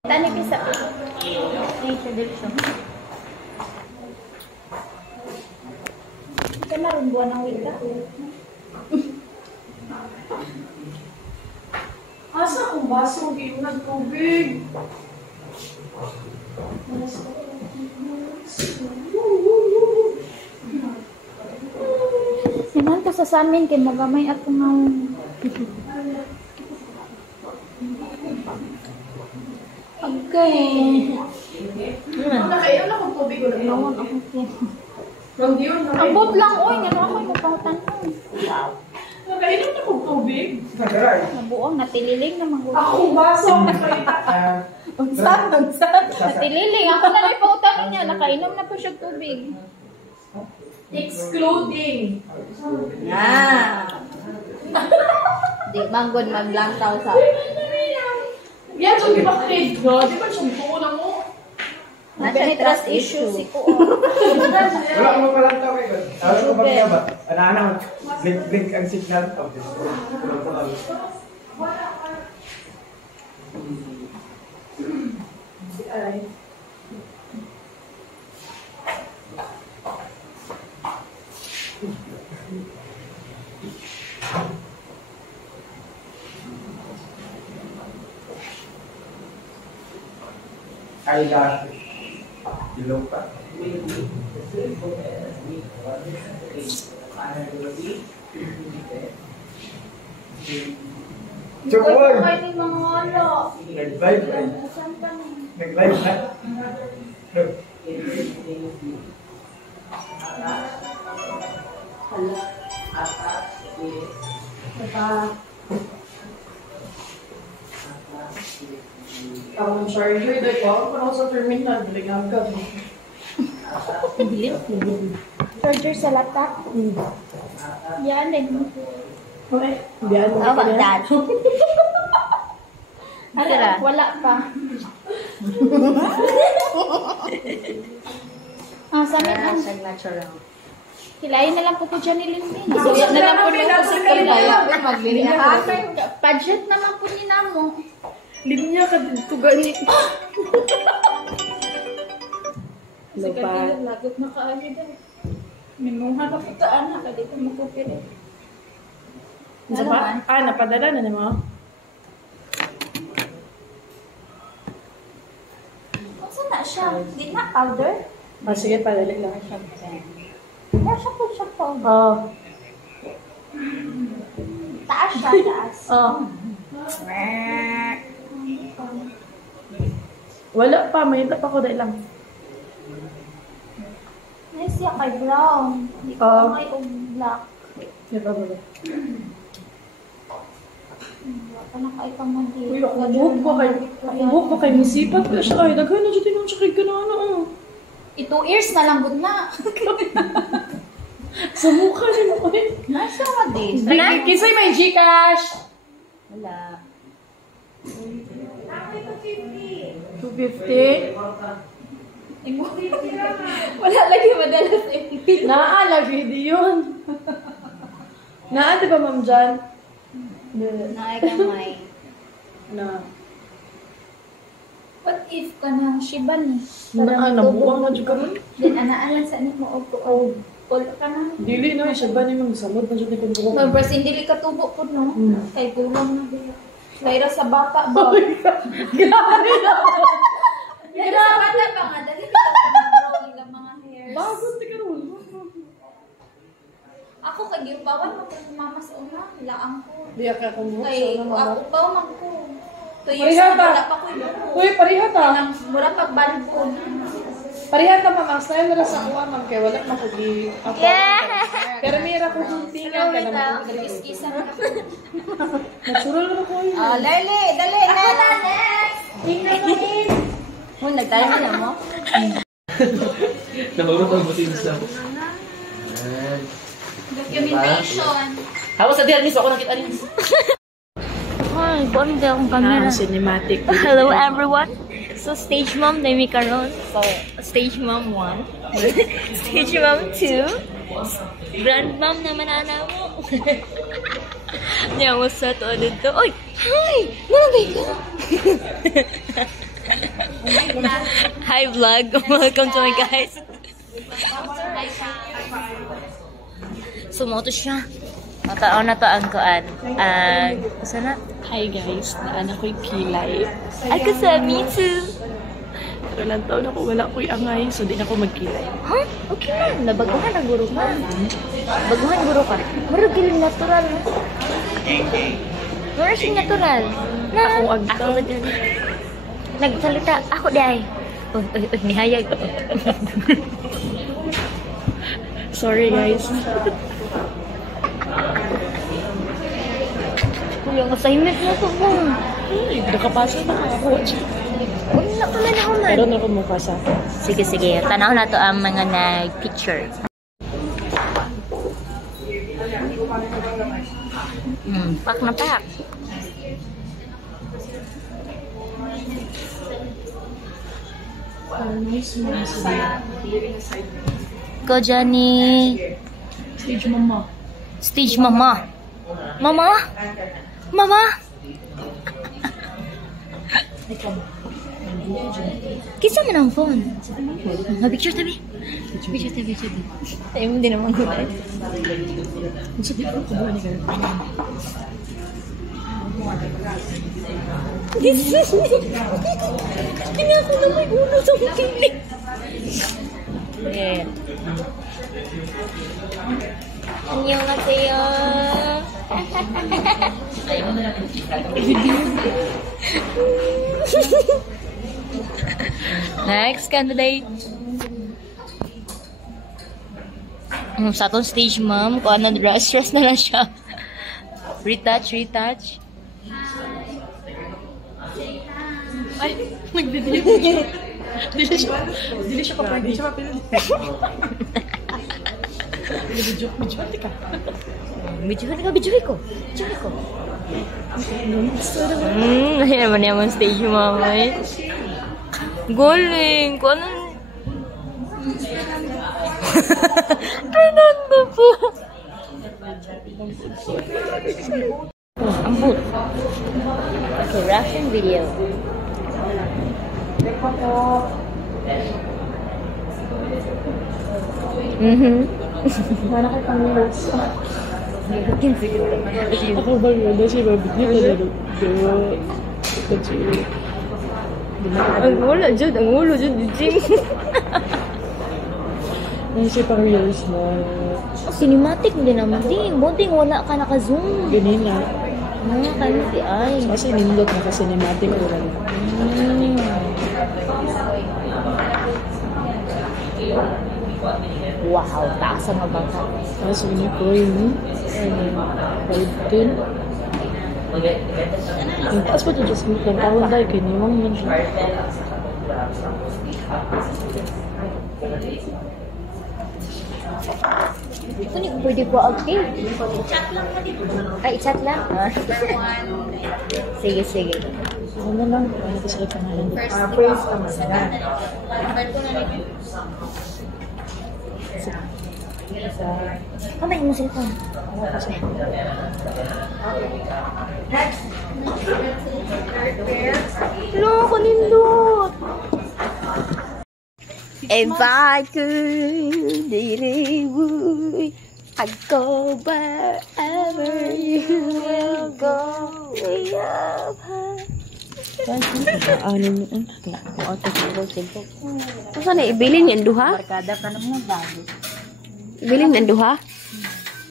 Tani bisa. Ay, tradition. Ito na rin buwan ng wika. Asa kung baso yung nagtubig? Sinan ka sa amin kay magamay ako ng okay. Nakainom na kung tubig ulit. Nawan ako kaya. Ang Ambot lang, oy, nga ako yung pautan ko. nakainom na kung tubig. Nabuong, natililing naman ko. Ako baso. Unsan. Natililing, ako na lang yung pautan niya. Nakainom na po siya tubig. Excluding. Di, manggod maglantaw sa... Yan, so di ba grade no? Di ba sumpo na mo? Nasa may trust issue si ko. Wala mo palang tao kayo. Alam ko ba ba? Ano, blink ang signal. Ay. Eyelash. Ilong pa. Chokoy! Ay, ni mga wala. Nag-live ay. Saan ka na? Nag-live na. Ang charger, di ba? Kung sa terminal, biligyan ka. Charger sa laptop? Yan din. Okay. Biyan mo Oh, ka na. dad. Ala, wala pa. Saan na? Natural. Hilayin na lang po dyan ni Lindy. Suya na lang po nung sa kilaya. Maglilihan. Budget naman po ni Namo. Linya ka dito gani. Sige, lagot na kaali din. May mungha na po taan na. Kadi ko makupiri. Isa pa? Napadala na naman. Saan na siya? Di na powder? Sige, padali lang. Wala siya po siya powder. Oo. Taas siya, taas. Oo. Wala pa, may pa ko dahil lang. Nice siya kay brown. Hindi ko may black. Di ba ba? Wala pa na kayo pang mag-i. Uy, ako buhok pa kay misipat ko siya. Ay, daghan na dyan tinong siya kay gano'n. 2 ears na lang good na. Sa mukha niya mo eh. Nice siya mag-i. Kisay may Gcash. Wala. 250. Wala lagi madala sa MP. Lagi di yun. Di ba, Ma'am Jan? Naikamay. Na. What if ka na Shiban eh? Nabuang na dyan ka man. Then anaalan sa anik mo o wala ka na. Dili na, siya ba niyo samot na dyan kung buhok. Mag-bras hindi ka tubo po no? Kay kulang na ba? Kaya sa bata ba? Grabe na. Pero sa bata pa nga, dali ka mag-growing ng mga hairs. Bago si Karol. Ako kay giupawan mo kung mama sa una, laang ko. Biyak ka kung buhok. Kay ako pa man ko. 2 years Pariha na ta. wala pa ko yung Uy, pariha ta. mura pag balbon. Pariha ta, Ma'am. Style na lang sa kuha, Ma'am. Kaya wala na ko di. Pero mayroon ko huntingan ka naman. Kis-kisan na. Natural na ko yun. Dali, next! Tingnan mo in. Nagtayo na mo? Nahulog ang butin sa... Documentation. Hawa sa diyan, miss. Ako nakita rin. Ay, buwan din akong camera. Cinematic. Hello everyone. So stage mom na mi karon. So stage mom 1, stage mom 2, grand mom naman ana mo. Nya mo sa to dito. Oy, hi. Nalagay ka. Hi vlog. Welcome to my guys. Sumoto siya. Mataon na to ang kuan. Sana? Hi guys, naan ako'y pilay. Ako sa me too. Pero lang taon ako, wala ko'y angay, so di na ako magkilay. Huh? Okay man. Nabaguhan ang guro ka. Baguhan guro ka. Murag giling natural. Murag siyang natural. Na, Ako agta. Ako ba dyan? Nagsalita. Ako day. Nihayag. Sorry guys. Yung assignment na to mo. Ay, nakapasa na ako. Wala pala na ako man. Pero na ako mapasa. Sige, sige. Tanaw na to ang mga nag-picture. Pak na pak. Go, Johnny. Stage mama. Stage mama. Mama? Mama? Kisa man ang phone. Picture tabi. Picture tabi. Tayo mo din naman ko. Gusto di ko kubuhan ni Garo. Kaya ako na may ulo sa kilig. Yeah. 안녕하세요. Next candidate. Sa atong stage ma'am, kung ano, stress na lang siya. Retouch. Ay, nagbibiyo. Dili siya kapag, di siya mapilin. Medyo ka. Bijuhi ko. Ayan naman naman stage mama eh. Galing. Kung anong... Fernando po. Ambut. Okay, reaction video. Mana ko pang news. Ako ba yun? Kasi babit niya na Ang ulo dyan, Jing. Kasi pang reels na Cinematic din naman din. Bunting wala ka naka-zoom. ganina. Kanti ay. Kasi nindot na sa cinematic ko lang. Wow, taas ang mabangka. Tapos yun ko yun. 510. Ang taas pa ito just mo kung kahon dahil kaniwang man siya. Ito niyo pwede po okay. Ay, chat lang. Sige. Ano na lang? Ano ko sa pangalan? First naman yan. May mo cellphone. Hello, kanindot. If I could deliver, I'd go wherever you will go. We have Ano yun? Saan na ibilin ng duha? Barkada ka na mo bago. Ibilin ng duha?